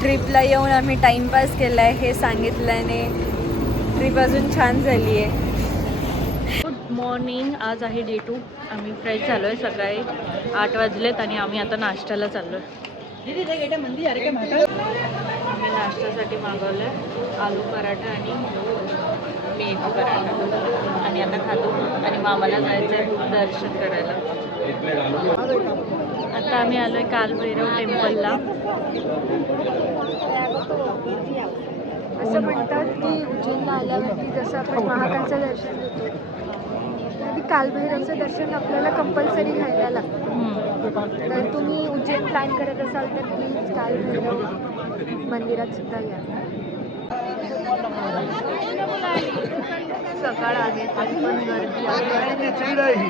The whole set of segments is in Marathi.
ट्रिपला येऊन आम्ही टाइमपास केला आहे हे सांगितल्याने ट्रिप अजून छान झाली आहे. Good morning. आज आहे डे 2. आम्ही फ्रेश झालो आहे. सकाळी 8 वाजलेत आणि आम्ही आता नाश्त्याला चाललो आहे. आम्ही नाश्त्यासाठी मागवलं आहे आलू पराठा आणि मेथी पराठा आणि आता खातो आणि मामाला जायचं आहे दर्शन करायला. आता आम्ही आलो आहे कालभैरव टेम्पलला. असं म्हणतात की उज्जैनला आल्यावरती जसं आपण महाकालचं दर्शन घेतो तरी कालभैरवचं दर्शन आपल्याला कंपल्सरी घ्यायला लागतं. तर तुम्ही उज्जैन प्लॅन करत असाल तर प्लीज कालभैरव मंदिरात सुद्धा या. सकाळ आहे तरी पण गर्दी आहे.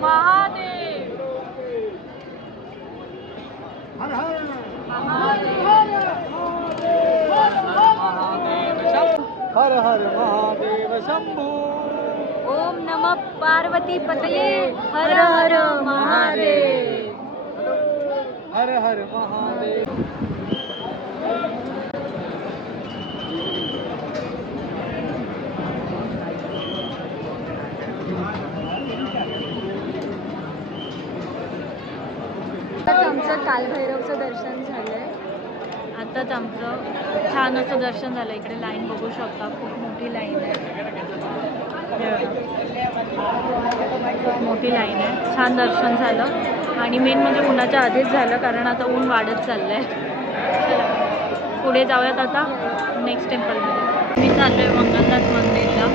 महादेव हर हर महादेव शंभू. ओम नमः पार्वती पतये हर हर महादेव. हर हर महादेव. आमचं कालभैरवचं दर्शन झालंय. आताच आमचं छान असं दर्शन झालं. इकडे लाईन बघू शकता, खूप मोठी लाईन आहे. खूप मोठी लाईन आहे. छान दर्शन झालं आणि मेन म्हणजे उन्हाच्या आधीच झालं कारण आता ऊन वाढत चाललं आहे. पुढे जाऊयात आता नेक्स्ट टेम्पलमध्ये. मी चाललो आहे मंगलनाथ मंदिरला,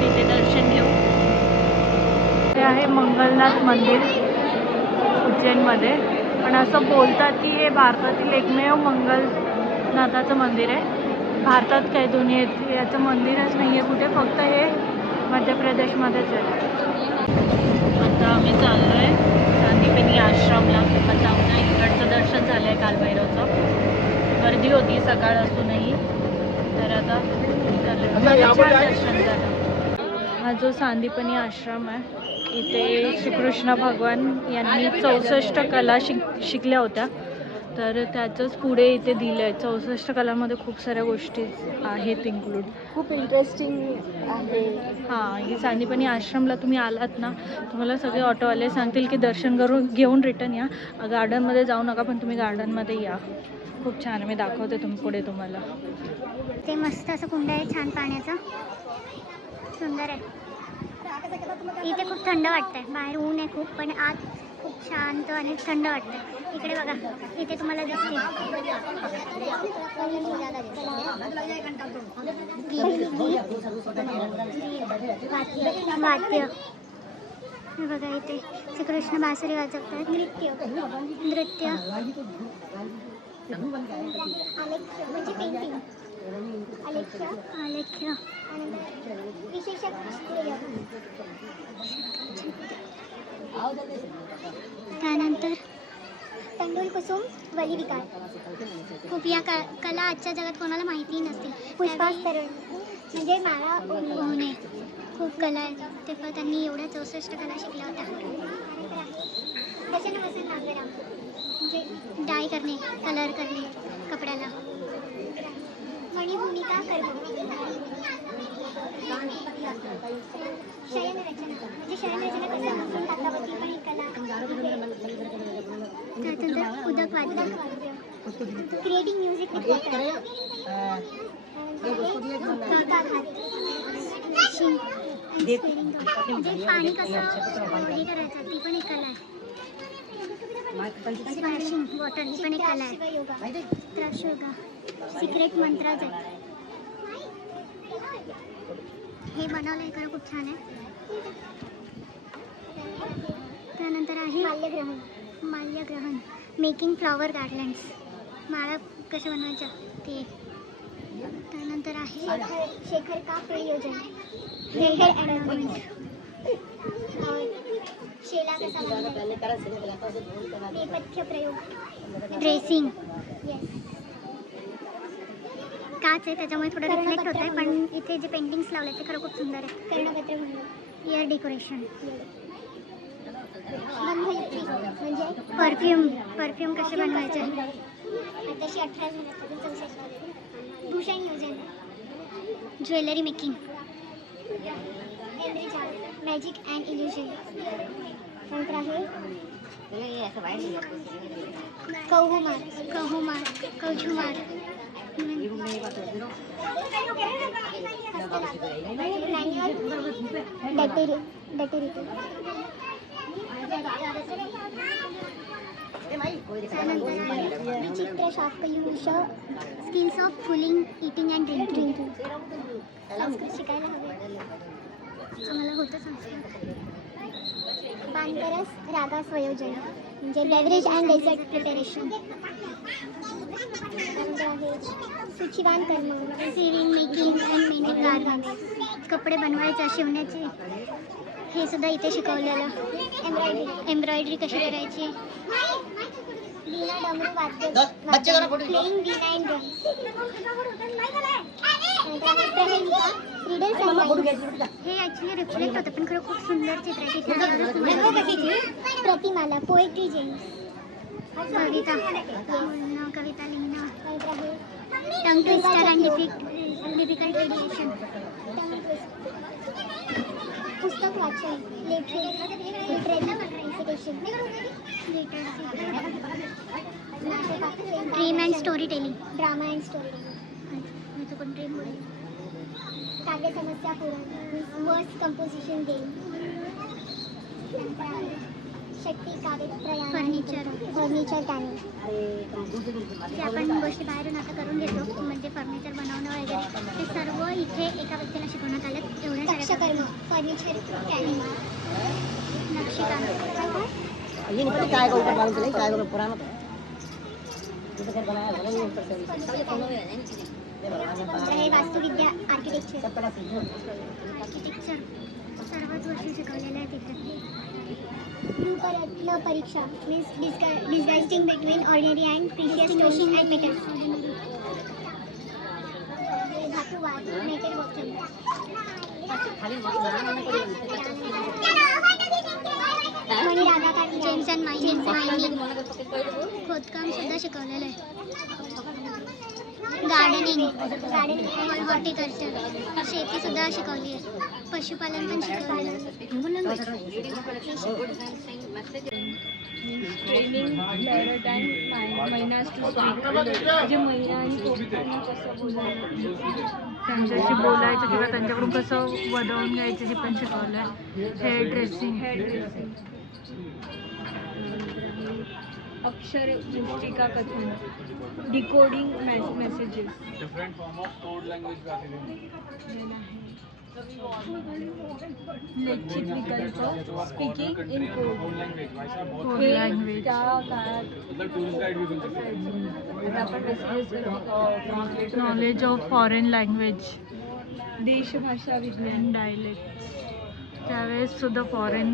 तिथे दर्शन घेऊ. हे आहे मंगलनाथ मंदिर उज्जैनमध्ये. पण असं बोलतात की हे भारतातील एकमेव मंगलनाथाचं मंदिर आहे. भारतात काय दुनियेत याचं मंदिरच नाही आहे कुठे, फक्त हे मध्य प्रदेशमध्येच आहे. आता आम्ही चाललो आहे सांदीपनी आश्रमला. आता आमच्या इकडचं दर्शन झालं आहे कालभैरवचं. गर्दी होती सकाळ असूनही, तर आता छान दर्शन झालं. हा जो सांदीपनी आश्रम आहे इथे श्रीकृष्ण भगवान यांनी 64 कला शिकल्या होत्या, तर त्याचंच पुढे इथे दिलं आहे. 64 कलामध्ये खूप साऱ्या गोष्टी आहेत इन्क्लूड. खूप इंटरेस्टिंग आहे. हां, ही सांदीपनी आश्रमला तुम्ही आलात ना, तुम्हाला सगळे ऑटोवाले सांगतील की दर्शन घेऊन रिटर्न या, गार्डनमध्ये जाऊ नका, पण तुम्ही गार्डनमध्ये या. खूप छान आहे, मी दाखवते पुढे तुम्हाला. ते मस्त असं कुंड आहे छान पाण्याचं, सुंदर आहे. इथे खूप थंड वाटतंय. बाहेर ऊन आहे खूप, पण आत खूप शांत आणि थंड वाटतंय. इकडे बघा, इथे तुम्हाला दिसते वाद्य. हे बघा इथे श्रीकृष्ण बासरी वाजवतात. नृत्य म्हणजे पेंटिंग. आलेख्य त्यानंतर तंडुल कुसुम वली विकार. खूप या कला आजच्या जगात कोणाला माहिती नसते. पुष्पास्तरण म्हणजे माळा होणे. खूप कला आहे ते, पण त्यांनी एवढ्या 64 कला शिकल्या होत्या. दशनवसन नागराम म्हणजे डाय करणे, कलर करणे कपड्याला. मणिभूमिका कर्म. शयनरचना म्हणजे शयनरचना कसं बसून टाकता ती पण एक कला. त्यानंतर उदक वाद्य. क्रिएटिंग म्युझिक विथ म्हणजे पाणी कसं हे करायचं ती पण एक कला आहे. स्मॅशिंग वॉटर ही पण एक कला आहे. त्रासयोगा सिक्रेट मंत्राज आहेत. हे बनवलंय खरं खूप छान आहे. त्यानंतर आहे माल्यग्रहण मेकिंग फ्लॉवर गार्डन्स. माळा कशा बनवायच्या ते. त्यानंतर आहे शेखर का प्रयोजन हेअर ॲडॉर्नमेंट. शेला कसा नेपथ्य प्रयोग ड्रेसिंग. येस. काच आहे त्याच्यामुळे थोडं रिफ्लेक्ट होत आहे, पण इथे जे पेंटिंग्स लावले ते खरं खूप सुंदर आहे. कर्णपत्र म्हणून इयर डेकोरेशन. म्हणजे परफ्यूम कसे बनवायचे. आताशी 18 भूषण योजना. Jewellery making. Magic and illusion. नंतर आहे कौझुमार. विचित्र शास्त्रयुष skills of fooling eating and drinking. Sanskrit शिकायला हवे. आम्हाला होतं संस्कृत. बांधरस रागा स्वयोजन म्हणजे बेवरेज अँड डेझर्ट प्रिपरेशन. त्यानंतर आहे सूचीवान कर्म. Saving making and making garments. कपडे बनवायचे शिवण्याचे हे सुद्धा इथे शिकवलेलं. एम्ब्रॉयडरी कशी करायची. वीणा डमरू वाद्य प्लेइंग वीणा अँड ड्रम्स. हे ॲक्च्युली रिफ्लेक्ट होतं पण खरं खूप सुंदर चित्र आहे. प्रतिमाला पोएट्री जेम्स. कविता लिहिणं. Tongue twister and difficult radiation. पुस्तक वाचन. Dream and storytelling. Drama and storytelling. तो पण ड्रीम बोलेल. काव्य समस्या पूरण. वर्स कंपोजिशन गेम. शक्ती काव्य प्रयाण. फर्निचर गाणे. जे आपण गोष्टी बाहेरून आता करून घेतो म्हणजे फर्निचर बनवणं वगैरे ते सर्व इथे एका व्यक्तीला शिकवण्यात आलं. एवढ्या कर्म. Furniture Canning. नक्षीकाम. हे वास्तुविद्या. आर्किटेक्चर सर्वच गोष्टी शिकवलेल्या आहेत तिथे. रूपरत्न परीक्षा means disguising between ordinary and precious stones and metals. धातुवाद. Metal working. मणिरागाकार. Gems and mining. खोदकाम सुद्धा शिकवलेलं आहे. गार्डनिंग. हॉर्टिकल्चर. शेती सुद्धा शिकवली आहे. पशुपालन पण शिकवलेलं आहे. ट्रेनिंग डायरेक्ट अँड महिन्यास टू स्पीक म्हणजे महिना आणि पोस्टांना कसं बोलायचं त्यांच्याशी बोलायचं किंवा त्यांच्याकडून कसं वदवून घ्यायचं हे पण शिकवलं आहे. Hair dressing. अक्षर पुस्तिका कथन. Decoding messages. Different form of code language का लैच्छिक विकल्प. Speaking in code language. त्या काळात मतलब टूरिस्ट गाइड भी बन सकते हैं. आपण messages. Knowledge of foreign language. देशभाषा विज्ञान. डायलेक्ट. त्यावेळेस सुद्धा फॉरेन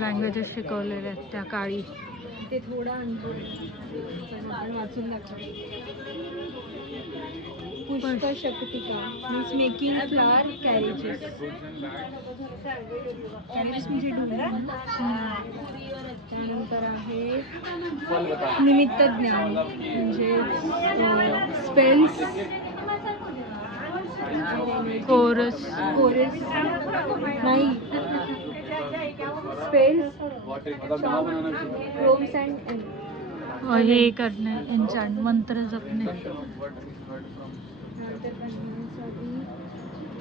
लँग्वेजेस शिकवलेले आहेत त्या काळी. ते थोडं आपण वाचून दाखवलं. पुष्पशक्तिका means making flower carriages. Carriages म्हणजे डोंगर. त्यानंतर आहे निमित्त ज्ञान म्हणजे स्पेल्स. कोरस. नाही स्पेल्स. रोम्स अँड हे करणे एन्चांट मंत्र जपणे.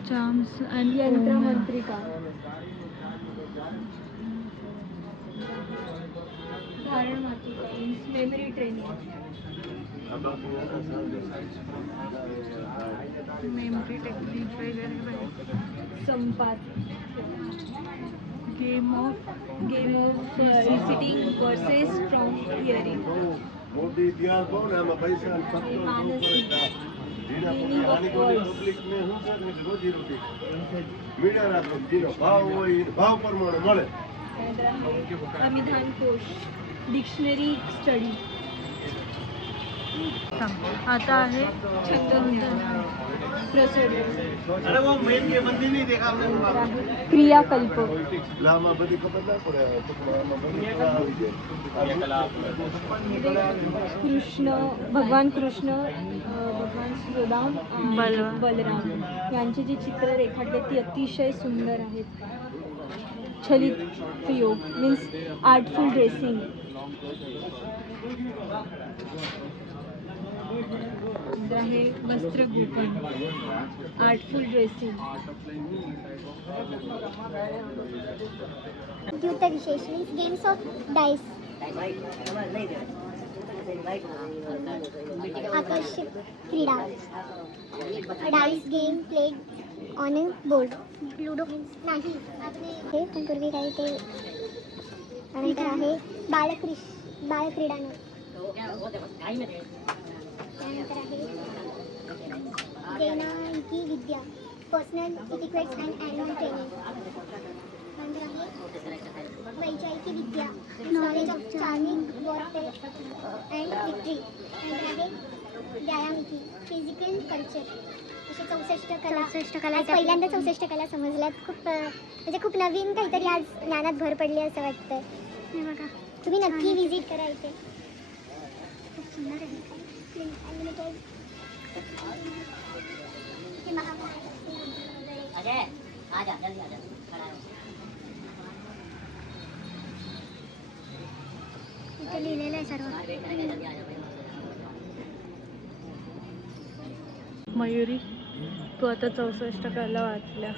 चार्म्स अँड यंत्रमंत्रिका. धारण मातृका means memory training. Memory technique वगैरे. संपात. Game of reciting verses from hearing. Modi इतिहास कौन है? मैं पैसा पब्लिक में हूँ सर. रोजी रोटी मीडिया राखो. जीरो भाव वही भाव प्रमाणे મળે. अभिधान कोश. Dictionary study. आता आहे अरे वो मेन के मंदिर नहीं देखा हम लोग। क्रियाकल्प. लामा बदी को पता कृष्ण, भगवान कृष्ण, भगवान श्रीराम आणि बलराम यांची जी चित्र रेखाटले ती अतिशय सुंदर आहेत. छलित प्रयोग मीन्स आर्टफुल ड्रेसिंग. आहे वस्त्र गोपन, आर्टफुल ड्रेसिंग. द्युत विशेष मीन्स गेम्स ऑफ डाइस. आकर्षक क्रीडा, dice game played on a board. Ludo नाही हे पण पूर्वी काही ते त्यानंतर आहे बालक्रीडा. त्यानंतर आहे दैनिकी विद्या, personal etiquettes and annual training. नंतर आहे वैचारिकी विद्या, knowledge of charming warfare and victory. नंतर आहे व्यायामिकी, फिजिकल कल्चर. असे 64 कला. आज पहिल्यांदा 64 कला समजल्यात. खूप म्हणजे खूप नवीन काहीतरी आज ज्ञानात भर पडली असं वाटतं. हे बघा, तुम्ही नक्की विजिट करा इथे. खूप सुंदर आहे. अनलिमिटेड हे इथे लिहिलेलं आहे सर्व. मयुरी, तू आता 64 कला वाचल्या.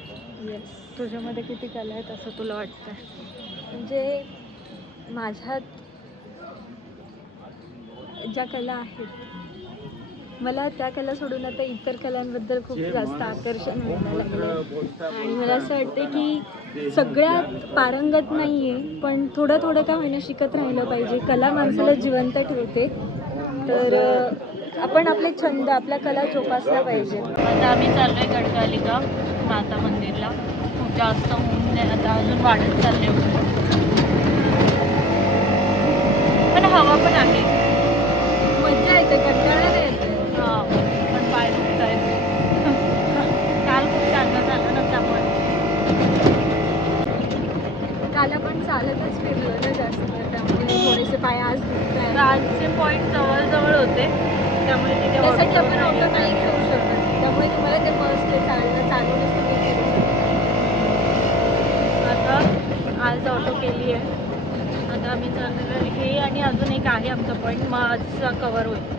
येस. तुझ्यामध्ये किती कला आहेत असं तुला वाटतं? म्हणजे माझ्यात ज्या कला आहेत मला त्या कला सोडून आता इतर कलांबद्दल खूप जास्त आकर्षण व्हायला लागलं. आणि मला असं वाटतं की सगळ्यात पारंगत नाही आहे पण थोडं थोडं का होईना शिकत राहिलं पाहिजे. कला माणसाला जिवंत ठेवते. तर आपण आपले छंद, आपल्या कला जोपासल्या पाहिजे. आता आम्ही चाललो आहे गडकालिका माता मंदिरला. खूप जास्त ऊन नाही, आता अजून वाढत चालले ऊन, पण हवा पण आहे. मजा येते, कंटाळा नाही येते. हां, पण पाय दुखत आहेत. काल खूप चांगलं झालं ना त्यामुळे. काल आपण चालतच फिरलो ना जास्त, त्यामुळे थोडेसे पाय आज दुखताय. राजचे पॉईंट जवळजवळ होते त्यामुळे तिथे त्यासाठी ऑटो आपण ऑटो नाही घेऊ शकत. त्यामुळे तुम्हाला ते मस्त चालूनच तुम्ही फिरू शकता. आता आज ऑटो केली आहे. आता आम्ही चाललेलं हे आणि अजून एक आहे आमचा पॉईंट, मग आजचा कवर होईल.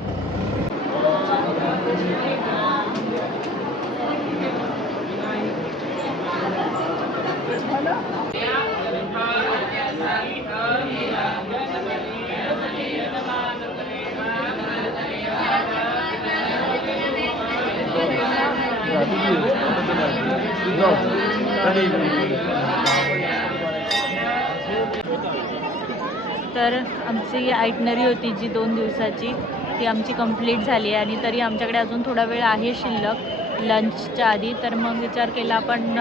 तर आमची आयटनरी होती जी 2 दिवसाची ती आमची कंप्लीट झाली आहे आणि तरी आमच्याकडे अजून थोडा वेळ आहे शिल्लक लंचच्या आधी. तर मग विचार केला आपण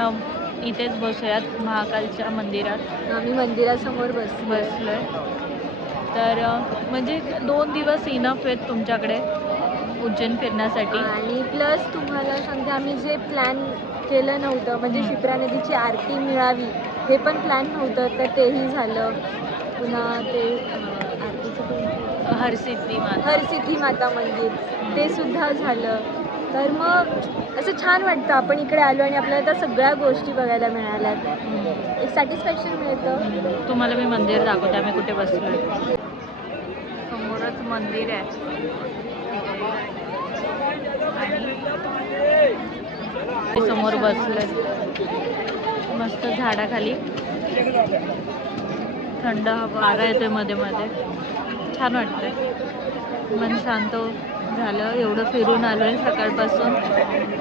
इथेच बसूयात महाकालच्या मंदिरात. आम्ही मंदिरासमोर बसलो आहे. तर म्हणजे 2 दिवस इनफ आहेत तुमच्याकडे उज्जैन फिरण्यासाठी. आणि प्लस तुम्हाला सांगते आम्ही जे प्लॅन केलं नव्हतं म्हणजे शिप्रा नदीची आरती मिळावी हे पण प्लॅन नव्हतं, तर तेही झालं. पुन्हा ते आरतीचं हरसिद्धी माता मंदिर ते सुद्धा झालं. तर मग असं छान वाटतं आपण इकडे आलो आणि आपल्याला त्या सगळ्या गोष्टी बघायला मिळाल्यात. एक सॅटिस्फॅक्शन मिळतं. तुम्हाला मी मंदिर दाखवते आम्ही कुठे बसलो आहे. समोरच मंदिर आहे आणि समोर बसलोय मस्त झाडाखाली. थंड वारा येतोय मध्ये मध्ये, छान वाटतंय. मन शांत झालं. एवढं फिरून आलो आहे सकाळपासून,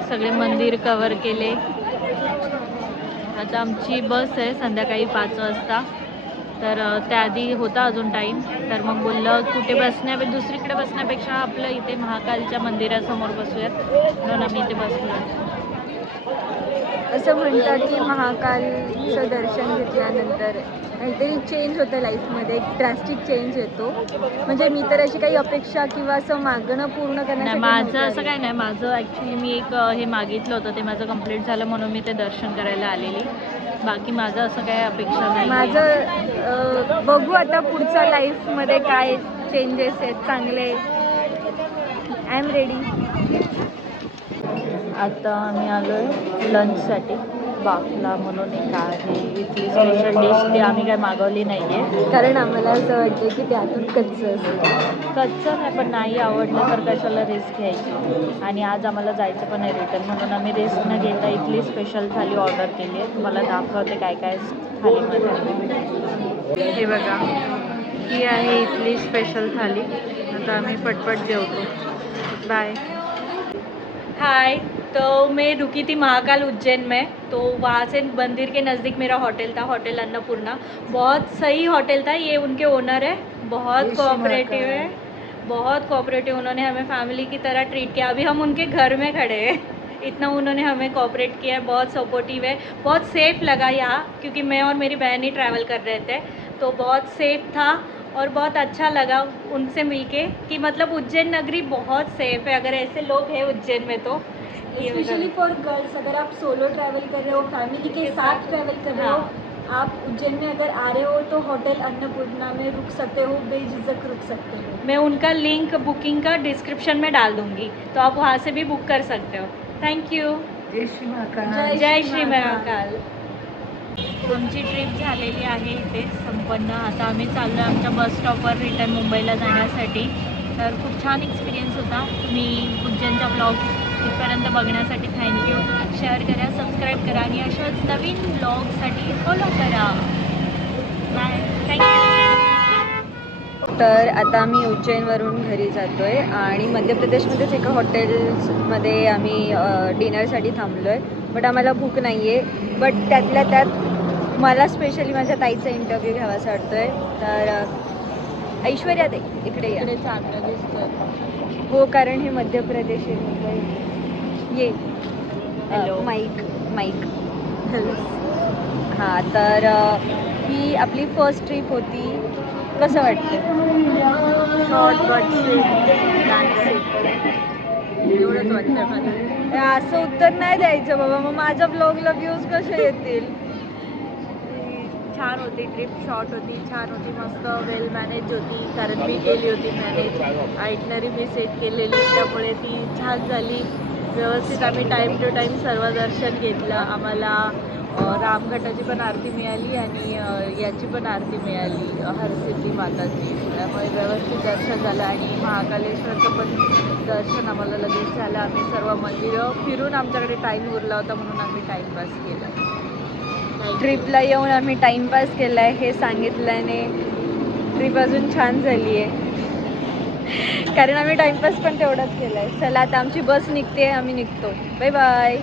सगळे मंदिर कवर केले. आता आमची बस आहे संध्याकाळी 5 वाजता. तर त्याआधी होता अजून टाईम. तर मग बोललं कुठे दुसरीकडे बसण्यापेक्षा आपलं इथे महाकालच्या मंदिरासमोर बसूयात, म्हणून आम्ही इथे बसलो. असं म्हणतात की महाकालचं दर्शन घेतल्यानंतर काहीतरी चेंज होतं लाईफमध्ये, एक ड्रास्टिक चेंज येतो. म्हणजे मी तर अशी काही अपेक्षा किंवा असं मागणं पूर्ण नाही करण्यासाठी माझं नव्हतं असं आली. काय नाही. माझं ॲक्च्युली मी एक हे मागितलं होतं, ते माझं कंप्लीट झालं म्हणून मी ते दर्शन करायला आलेली. बाकी माझं असं काय अपेक्षा नाही. माझं बघू आता पुढच्या लाईफमध्ये काय चेंजेस आहेत चांगले. I am ready. आता आम्ही आलो आहे लंचसाठी. बाफला म्हणून एक आहे इथली स्पेशल डिश, ती आम्ही काय मागवली नाही आहे. कारण आम्हाला असं वाटतं की त्यातून कच्चं असतं. कच्चं नाही, पण नाही आवडलं तर कशाला रिस्क घ्यायची. आणि आज आम्हाला जायचं पण आहे रिटर्न, म्हणून आम्ही रिस्क न घेता इथली स्पेशल थाली ऑर्डर केली आहे. तुम्हाला दाखवते काय काय थालीमध्ये. हे बघा, ही आहे इथली स्पेशल थाली. आता आम्ही पटपट जेवतो. बाय. हाय, तो मैं रुकी थी महाकाल उज्जैन में, तो वहाँ से मंदिर के नज़दीक मेरा होटल था, होटल अन्नपूर्णा. बहुत सही होटल था. ये उनके ओनर है, बहुत कोऑपरेटिव है, बहुत कोऑपरेटिव. उन्होंने हमें फैमिली की तरह ट्रीट किया. अभी हम उनके घर में खड़े हैं, इतना उन्होंने हमें कोऑपरेट किया है. बहुत सपोर्टिव है, बहुत सेफ़ लगा यहाँ, क्योंकि मैं और मेरी बहन ही ट्रैवल कर रहे थे, तो बहुत सेफ़ था. और बहुत अच्छा लगा उनसे मिलके कि मतलब उज्जैन नगरी बहुत सेफ़ है. अगर ऐसे लोग हैं उज्जैन में तो स्पेशली फॉर गर्ल्स, अगर आप सोलो ट्रैवल कर रहे हो, फैमिली के साथ ट्रैवल कर रहे हो, आप उज्जैन में अगर आ रहे हो तो होटल अन्नपूर्णा में रुक सकते हो, बेझिझक रुक सकते हो. मैं उनका लिंक बुकिंग का डिस्क्रिप्शन में डाल दूँगी, तो आप वहाँ से भी बुक कर सकते हो. Thank you. जय श्री महाकाल. आमची ट्रिप झालेली आहे इथे संपन्न. आता आम्ही चाललो आहे आमच्या बस स्टॉपवर रिटर्न मुंबईला जाण्यासाठी. तर खूप छान एक्सपिरियन्स होता. तुम्ही उज्जैनचा ब्लॉग इथपर्यंत बघण्यासाठी थँक्यू. शेअर करा, सबस्क्राईब करा आणि अशाच नवीन ब्लॉगसाठी फॉलो करा. बाय. थँक्यू. तर आता आम्ही उज्जैनवरून घरी जातो आहे आणि मध्य प्रदेशमध्येच एका हॉटेल्समध्ये आम्ही डिनरसाठी थांबलो आहे. बट आम्हाला भूक नाही आहे. बट त्यातल्या त्यात मला स्पेशली माझ्या ताईचा इंटरव्ह्यू घ्यावासा वाटतो आहे. तर ऐश्वर्या ताई इकडे या. चांगलं दिसतंय. हो, कारण हे मध्य प्रदेश आहे, मुंबई. ये. हॅलो. माईक. हां, तर ही आपली फर्स्ट ट्रिप होती. कसं वाटतं? शॉर्ट बट एवढंच वाटतं मला. असं उत्तर नाही द्यायचं बाबा, मग माझ्या ब्लॉगला व्ह्यूज कसे येतील? छान होती ट्रिप, शॉर्ट होती, छान होती, मस्त वेल मॅनेज होती. कारण मी केली होती मॅनेज, आयटनरी मी सेट केलेली, त्यामुळे ती छान झाली. व्यवस्थित आम्ही टाईम टू टाईम सर्व दर्शन घेतलं. आम्हाला रामघाटाची पण आरती मिळाली आणि याची पण आरती मिळाली, हरसिद्धी माताची. त्यामुळे व्यवस्थित दर्शन झालं आणि महाकालेश्वरचं पण दर्शन आम्हाला लगेच झालं. आम्ही सर्व मंदिरं फिरून आमच्याकडे टाईम उरला होता म्हणून आम्ही टाईमपास केला. ट्रिपला येऊन आम्ही टाईमपास केला आहे हे सांगितल्याने ट्रिप अजून छान झाली आहे. कारण आम्ही टाईमपास पण तेवढाच केला आहे. चला आता आमची बस निघते, आम्ही निघतो. Bye bye.